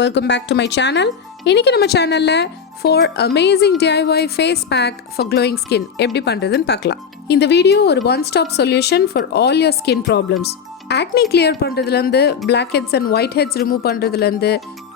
welcome back to my channel. இன்னைக்கு நம்ம சேனல்ல 4 amazing DIY face pack for glowing skin எப்படி பண்றதுன்னு பார்க்கலாம். இந்த வீடியோ ஒரு one stop solution for all your skin problems. Acne clear பண்றதுல இருந்து blackheads and whiteheads remove பண்றதுல இருந்து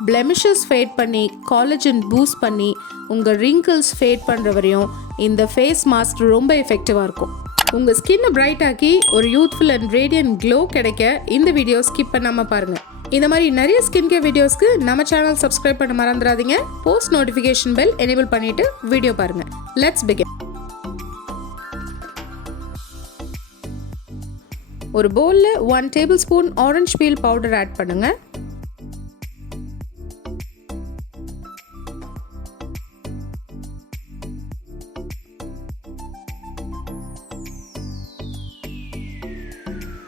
blemishes fade பண்ணி collagen boost பண்ணி உங்க wrinkles fade பண்ற வரையும் இந்த face mask ரொம்ப எஃபெக்டிவா இருக்கும். உங்க ஸ்கின்னை பிரைட் ஆக்கி ஒரு யூத்ஃபுல் அண்ட் ரேடியன்ட் க்ளோ கிடைக்க இந்த வீடியோ ஸ்கிப் பண்ணாம பாருங்க. இந்த மாதிரி நிறைய ஸ்கின் கேர் வீடியோஸ்க்கு நம்ம சேனல் சப்ஸ்கிரைப் பண்ண மறந்துடாதீங்க. போஸ்ட் நோட்டிஃபிகேஷன் பெல் எனேபிள் பண்ணிட்டு வீடியோ பாருங்க. Let's begin. ஒரு பவுல்ல 1 tablespoon orange peel powder add பண்ணுங்க.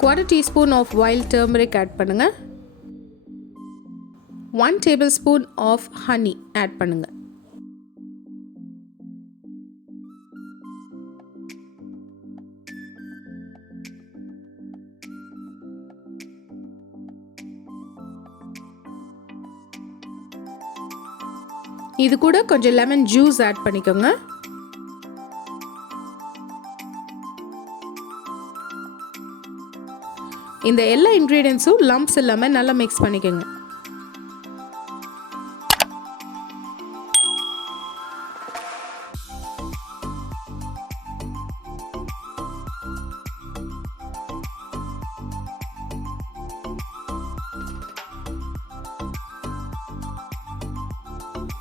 Quarter teaspoon of wild turmeric add பண்ணுங்க. 1 tablespoon of honey add பண்ணுங்க. இது கூட கொஞ்சம் லெமன் ஜூஸ் ஆட் பண்ணிக்கோங்க. இந்த எல்லா இன்கிரீடியன்ட்ஸும் லம்ப்ஸ் இல்லாம நல்லா மிக்ஸ் பண்ணிக்கோங்க.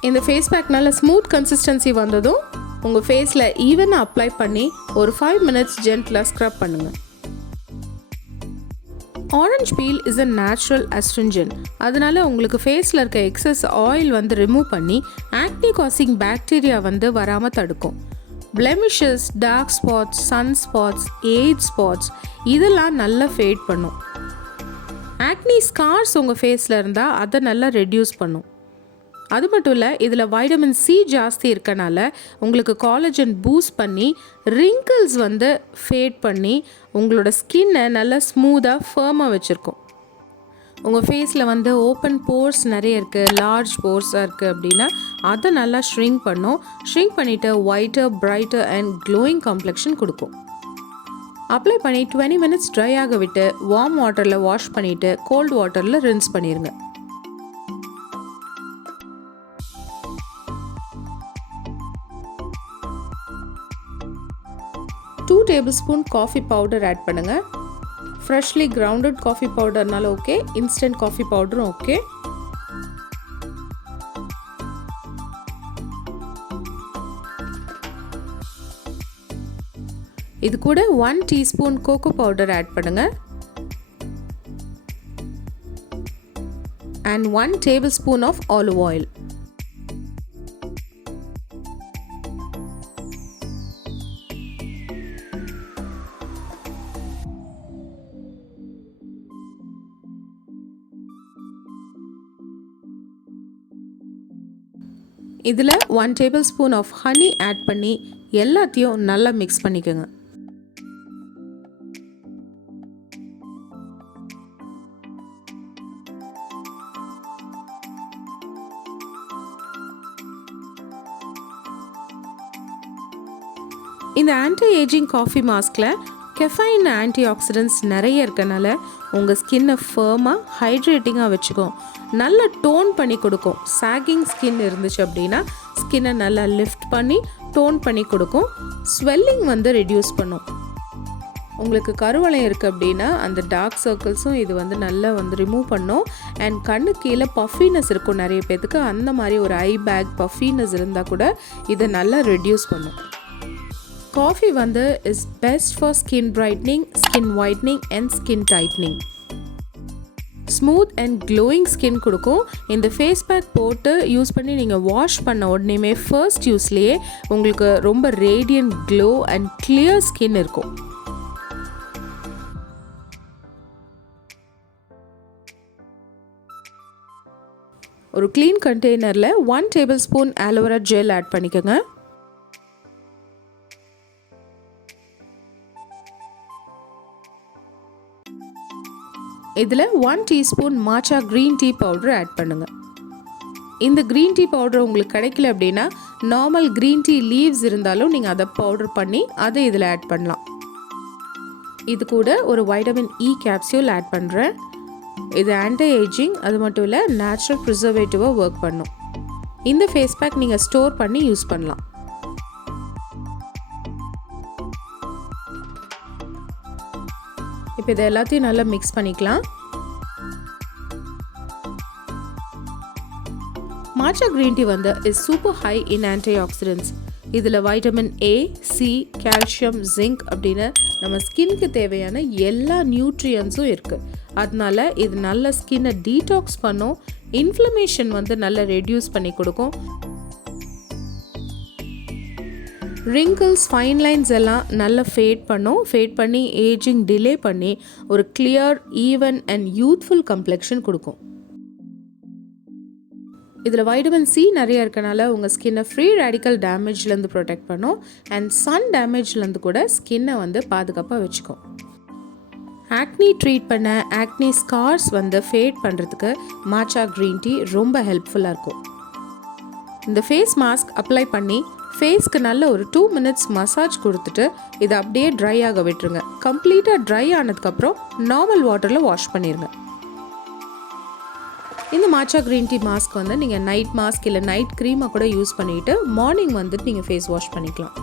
இந்த ஃபேஸ் பேக் நல்ல ஸ்மூத் கன்சிஸ்டன்சி வந்ததும் உங்க ஃபேஸ்ல ஈவனா அப்ளை பண்ணி ஒரு 5 மினிட்ஸ் ஜென்ட்லா ஸ்க்ரப் பண்ணுங்க. Orange feel is a natural astringent. அதனால உங்களுக்கு ஃபேஸில் இருக்க எக்ஸஸ் ஆயில் வந்து ரிமூவ் பண்ணி ஆக்னி காசிங் பாக்டீரியா வந்து வராமல் தடுக்கும். Blemishes, dark spots, sun spots, age spots இதெல்லாம் நல்லா ஃபேட் பண்ணும். ஆக்னி ஸ்கார்ஸ் உங்கள் ஃபேஸில் இருந்தால் அதை நல்லா ரெடியூஸ் பண்ணும். அது மட்டும் இல்லை, இதில் வைட்டமின் சி ஜாஸ்தி இருக்கனால உங்களுக்கு காலஜன் பூஸ்ட் பண்ணி ரிங்கிள்ஸ் வந்து ஃபேட் பண்ணி உங்களோட ஸ்கின்னை நல்லா ஸ்மூத்தாக ஃபர்மாக வச்சுருக்கும். உங்கள் ஃபேஸில் வந்து ஓப்பன் போர்ஸ் நிறைய இருக்குது, லார்ஜ் போர்ஸாக இருக்குது அப்படின்னா அதை நல்லா ஷ்ரிங்க் பண்ணும். ஷ்ரிங்க் பண்ணிவிட்டு ஒயிட்டர், பிரைட்டர் அண்ட் க்ளோயிங் காம்ப்ளெக்ஷன் கொடுக்கும். அப்ளை பண்ணி 20 மினிட்ஸ் ட்ரை ஆக விட்டு வார்ம் வாட்டரில் வாஷ் பண்ணிவிட்டு கோல்டு வாட்டரில் ரின்ஸ் பண்ணிடுங்க. 2 tablespoon coffee powder add பண்ணுங்க. freshly grounded coffee powderனால ஓகே, instant coffee powderம் ஓகே. இது கூட 1 teaspoon cocoa powder add பண்ணுங்க and 1 tablespoon of olive oil. இதில் 1 tablespoon of honey ஆட் பண்ணி எல்லாத்தையும் நல்லா மிக்ஸ் பண்ணிக்கோங்க. இந்த ஆன்டி ஏஜிங் காஃபி மாஸ்கில் கெஃபைன் ஆன்டி ஆக்சிடென்ட்ஸ் நிறைய இருக்கனால உங்கள் ஸ்கின்னை ஃபர்மாக ஹைட்ரேட்டிங்காக வச்சுக்கும். நல்லா டோன் பண்ணி கொடுக்கும். சாகிங் ஸ்கின் இருந்துச்சு அப்படின்னா ஸ்கின்னை நல்லா லிஃப்ட் பண்ணி டோன் பண்ணி கொடுக்கும். ஸ்வெல்லிங் வந்து ரெடியூஸ் பண்ணும். உங்களுக்கு கருவளையம் இருக்குது அப்படின்னா அந்த டார்க் சர்க்கிள்ஸும் இது வந்து நல்லா வந்து ரிமூவ் பண்ணும். அண்ட் கண்ணு கீழே பஃபினஸ் இருக்கும் நிறைய பேத்துக்கு. அந்த மாதிரி ஒரு ஐ பேக் பஃபினஸ் இருந்தால் கூட இதை நல்லா ரெடியூஸ் பண்ணும். காஃபி வந்து is best for skin brightening, skin whitening and skin tightening. Smooth and glowing skin கொடுக்கும். இந்த ஃபேஸ் பேக் போட்டு யூஸ் பண்ணி நீங்கள் வாஷ் பண்ண உடனேமே ஃபர்ஸ்ட் யூஸ்லேயே உங்களுக்கு ரொம்ப radiant glow and clear skin இருக்கும். ஒரு க்ளீன் கண்டெய்னரில் 1 tablespoon ஆலோவேரா ஜெல் ஆட் பண்ணிக்கோங்க. இதில் 1 teaspoon மாச்சா green tea powder add பண்ணுங்கள். இந்த க்ரீன் டீ பவுடர் உங்களுக்கு கிடைக்கல அப்படின்னா நார்மல் க்ரீன் டீ லீவ்ஸ் இருந்தாலும் நீங்கள் அதை பவுடர் பண்ணி அதை இதில் ஆட் பண்ணலாம். இது கூட ஒரு வைட்டமின் இ கேப்சியூல் ஆட் பண்ணுறேன். இது ஆன்டி ஏஜிங், அது மட்டும் இல்லை நேச்சுரல் ப்ரிசர்வேட்டிவாக ஒர்க் பண்ணும். இந்த ஃபேஸ் பேக் நீங்கள் ஸ்டோர் பண்ணி யூஸ் பண்ணலாம். இப்போ இதை எல்லாத்தையும் நல்லா மிக்ஸ் பண்ணிக்கலாம். matcha green tea வந்து is super high in antioxidants. இதில் vitamin A, C, calcium, zinc அப்படின்னு நம்ம ஸ்கின்க்கு தேவையான எல்லா நியூட்ரியன்ஸும் இருக்குது. அதனால இது நல்ல ஸ்கின்னை டீடாக்ஸ் பண்ணும், இன்ஃப்ளமேஷன் வந்து நல்லா ரெடியூஸ் பண்ணி கொடுக்கும், wrinkles, ஃபைன் லைன்ஸ் எல்லாம் நல்லா ஃபேட் பண்ணும், ஃபேட் பண்ணி ஏஜிங் டிலே பண்ணி ஒரு clear, even and youthful complexion கொடுக்கும். இதில் வைட்டமின் சி நிறைய இருக்கனால உங்கள் ஸ்கின்னை ஃப்ரீ ரேடிக்கல் டேமேஜ்லேருந்து ப்ரொடெக்ட் பண்ணும் அண்ட் சன் டேமேஜ்லேருந்து கூட ஸ்கின்னை வந்து பாதுகாப்பாக வச்சுக்கும். ஆக்னி ட்ரீட் பண்ண ஆக்னி ஸ்கார்ஸ் வந்து ஃபேட் பண்ணுறதுக்கு matcha க்ரீன் டீ ரொம்ப ஹெல்ப்ஃபுல்லாக இருக்கும். இந்த ஃபேஸ் மாஸ்க் அப்ளை பண்ணி ஃபேஸ்க்கு நல்ல ஒரு 2 minutes மசாஜ் கொடுத்துட்டு இதை அப்படியே ட்ரை ஆக விட்டுருங்க. கம்ப்ளீட்டாக ட்ரை ஆனதுக்கப்புறம் நார்மல் வாட்டரில் வாஷ் பண்ணிடுங்க. இந்த matcha க்ரீன் டீ மாஸ்க் வந்து நீங்கள் நைட் மாஸ்க் இல்லை நைட் க்ரீமாக கூட யூஸ் பண்ணிவிட்டு மார்னிங் வந்துட்டு நீங்கள் ஃபேஸ் வாஷ் பண்ணிக்கலாம்.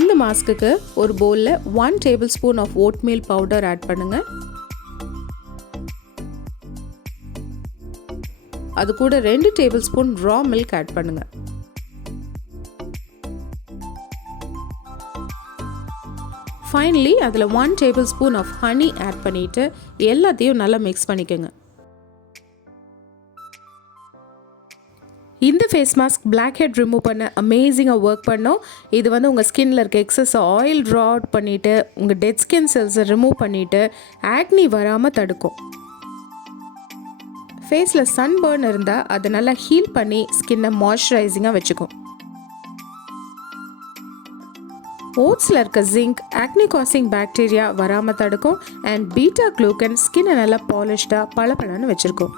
இந்த மாஸ்க்குக்கு ஒரு பவுலில் 1 tablespoon of oatmeal powder add பண்ணுங்கள். அது கூட 2 tablespoon raw milk ஆட் பண்ணுங்கள். ஃபைனலி அதில் 1 tablespoon ஆஃப் ஹனி ஆட் பண்ணிவிட்டு எல்லாத்தையும் நல்லா மிக்ஸ் பண்ணிக்கோங்க. இந்த face mask blackhead remove பண்ண அமேசிங்காக ஒர்க் பண்ணும். இது வந்து உங்கள் ஸ்கின்னில் இருக்க எக்ஸஸ் ஆயில் ட்ரா அவுட் பண்ணிவிட்டு உங்கள் டெட் ஸ்கின் செல்ஸை ரிமூவ் பண்ணிவிட்டு ஆக்னி வராமல் தடுக்கும். ஃபேஸில் சன்பர்ன் இருந்தால் அதை நல்லா ஹீல் பண்ணி ஸ்கின்னை மாய்ஸ்சரைசிங்காக வச்சுக்கும். ஓட்ஸில் இருக்க ஜிங்க் ஆக்னி காசிங் பாக்டீரியா வராமல் தடுக்கும் அண்ட் பீட்டா குளூக்கன் ஸ்கின்னை நல்லா பாலிஷ்டாக பளபளன்னு வச்சுருக்கும்.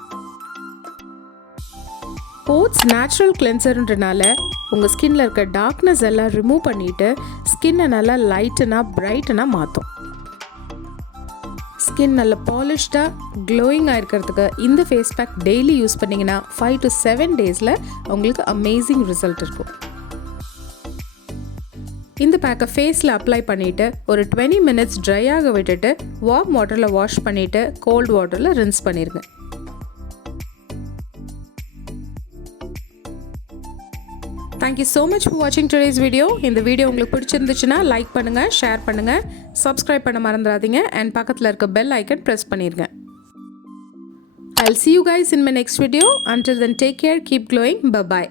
ஓட்ஸ் நேச்சுரல் கிளென்சர்ன்றனால உங்கள் ஸ்கின்னில் இருக்க டார்க்னஸ் எல்லாம் ரிமூவ் பண்ணிவிட்டு ஸ்கின்னை நல்லா லைட்டனாக பிரைட்டனாக மாற்றும். ஸ்கின் நல்ல பாலிஷ்டாக க்ளோயிங்காக இருக்கிறதுக்கு இந்த ஃபேஸ் பேக் டெய்லி யூஸ் பண்ணிங்கன்னா 5 to 7 days உங்களுக்கு அமேசிங் ரிசல்ட் இருக்கும். இந்த பேக்கை ஃபேஸில் அப்ளை பண்ணிவிட்டு ஒரு 20 minutes ட்ரை ஆக விட்டுட்டு வார்ம் வாட்டரில் வாஷ் பண்ணிவிட்டு கோல்ட் வாட்டரில் ரின்ஸ் பண்ணிடுங்க. Thank you so much for watching today's video. இந்த வீடியோ உங்களுக்கு பிடிச்சிருந்துச்சுன்னா லைக் பண்ணுங்கள், ஷேர் பண்ணுங்கள், சப்ஸ்கிரைப் பண்ண மறந்துடாதீங்க and பக்கத்தில் இருக்க பெல் ஐக்கன் ப்ரெஸ் பண்ணிடுங்க. I'll see you guys in my next video. Until then, take care, keep glowing, bye bye.